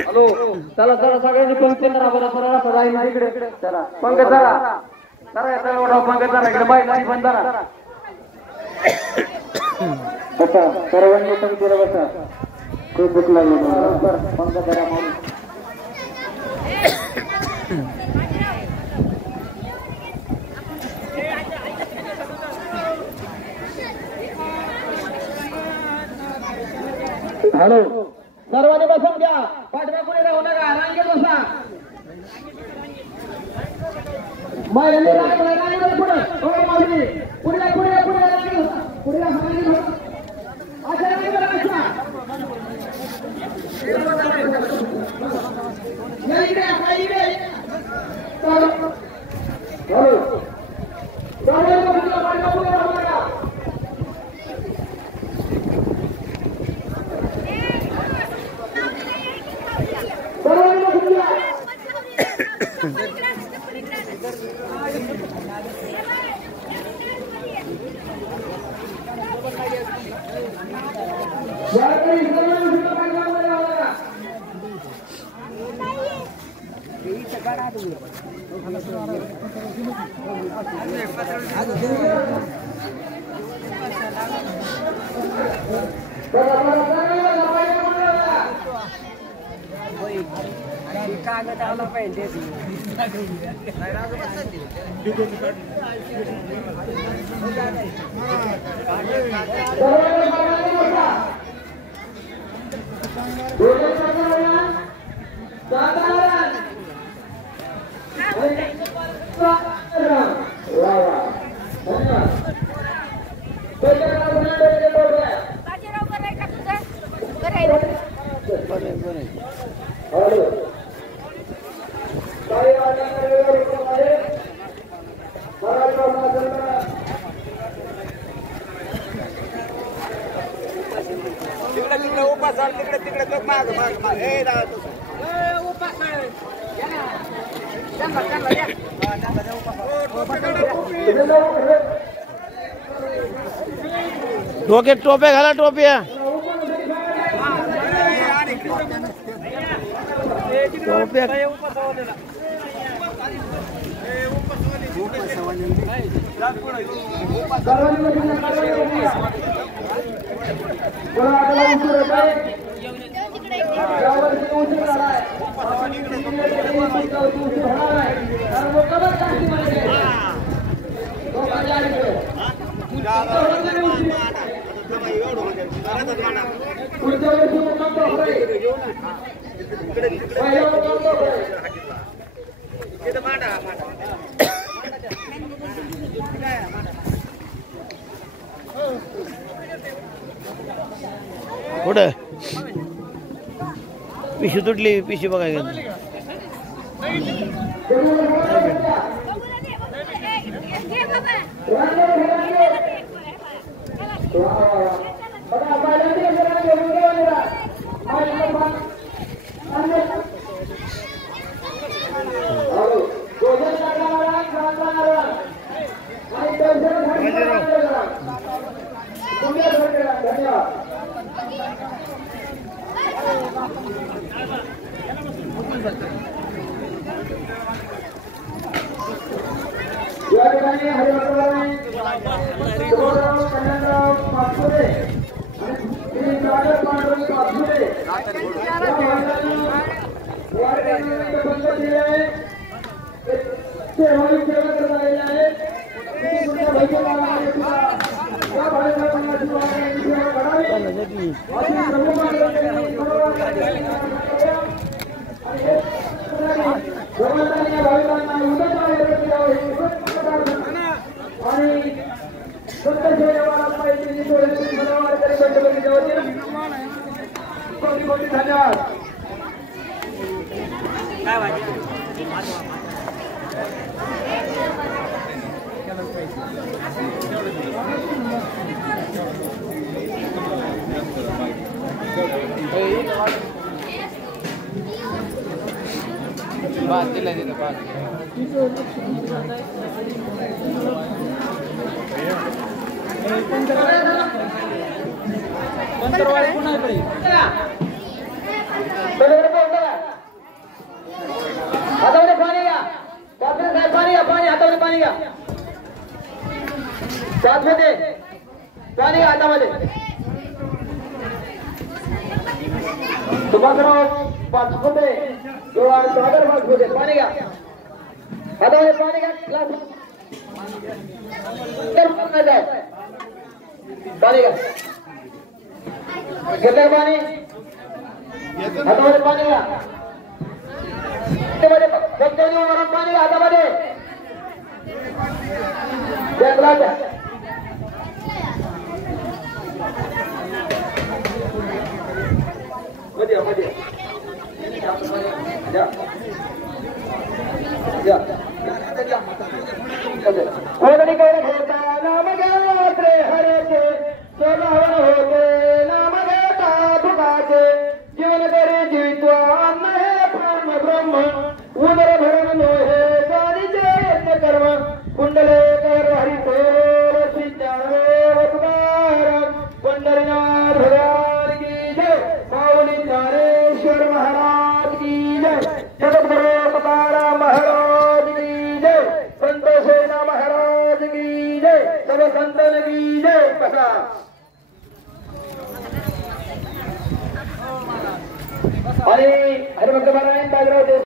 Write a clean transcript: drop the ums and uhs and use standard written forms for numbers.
Hello, चला चला सगळ्यांनी पंक्ती करा बरं सरळ सरळ इकडे चला पंक्ती करा सरळ एवढा पंक्ती करा इकडे बाई पण करा बसा सर्वांनी पंक्तीला बसा खूप भूक लागली बरं पंक्ती करा म्हणून हॅलो सर्वांनी बसून घ्या पाठवा पुढे राहू नका रांगेत बसा पुढे पुढे पुढे पुढे कागद आला पाहिजे डोक्यात टोप्या घाला टोप्या पुढच्या वर्षी मुक्काम टोपरे. पहिला मुक्काम टोपरे. कुठं पिशी तुटली पिशी बघायला या ठिकाणी हरिभक्तांनी शिवराव कल्याणराव पाचपुते आणि सागर पांडुरंग पाचपुते या भागांनी या ठिकाणी बंद केले आहे. ते भाविक सेवा करत आलेले आहेत. तुम्ही तुमच्या भविष्यकाळामध्ये सुद्धा या भाविकांना शिवाजी सेवा करावी अशी प्रभू महाराजांनी भगवंतांनी या भाविकांना उदय आणि संत सेवाला पाहिजे धन्यवाद. बात दिला दिला बात हातामध्ये पाणी घ्या. पाणी पाणी हातामध्ये पाणी घ्या. पाचमध्ये पाणी घ्या हातामध्ये. सुभाषराव पाचपुते किंवा सागर पाचपुते पाणी घ्या हातामध्ये पाणी घ्या. ग्लास पाणी घ्या. घेतलं पाणी हातामध्ये पाणी घ्या. पाणी घ्या हातामध्ये. ग्लास घ्या. मध्ये मध्ये कोणी कोण होता नाम घेते हरेचे स्वभावन होते नाम घेता दुखाचे जीवन करे जीवित्व अन्न हे परम ब्रह्म उदर भरण लोहे स्वारीचे यज्ञ कर्म कुंडले कर हरितोर श्री ज्ञानदेव तुकाराम पंढरीनाथ भगवान की जय. माऊली ज्ञानेश्वर महाराज की जय. जगद्गुरु तुकाराम महाराज की जय. संत सेना महाराज की जय. सर्व संतन की जय. कसा आणि हरिभक्त महाराज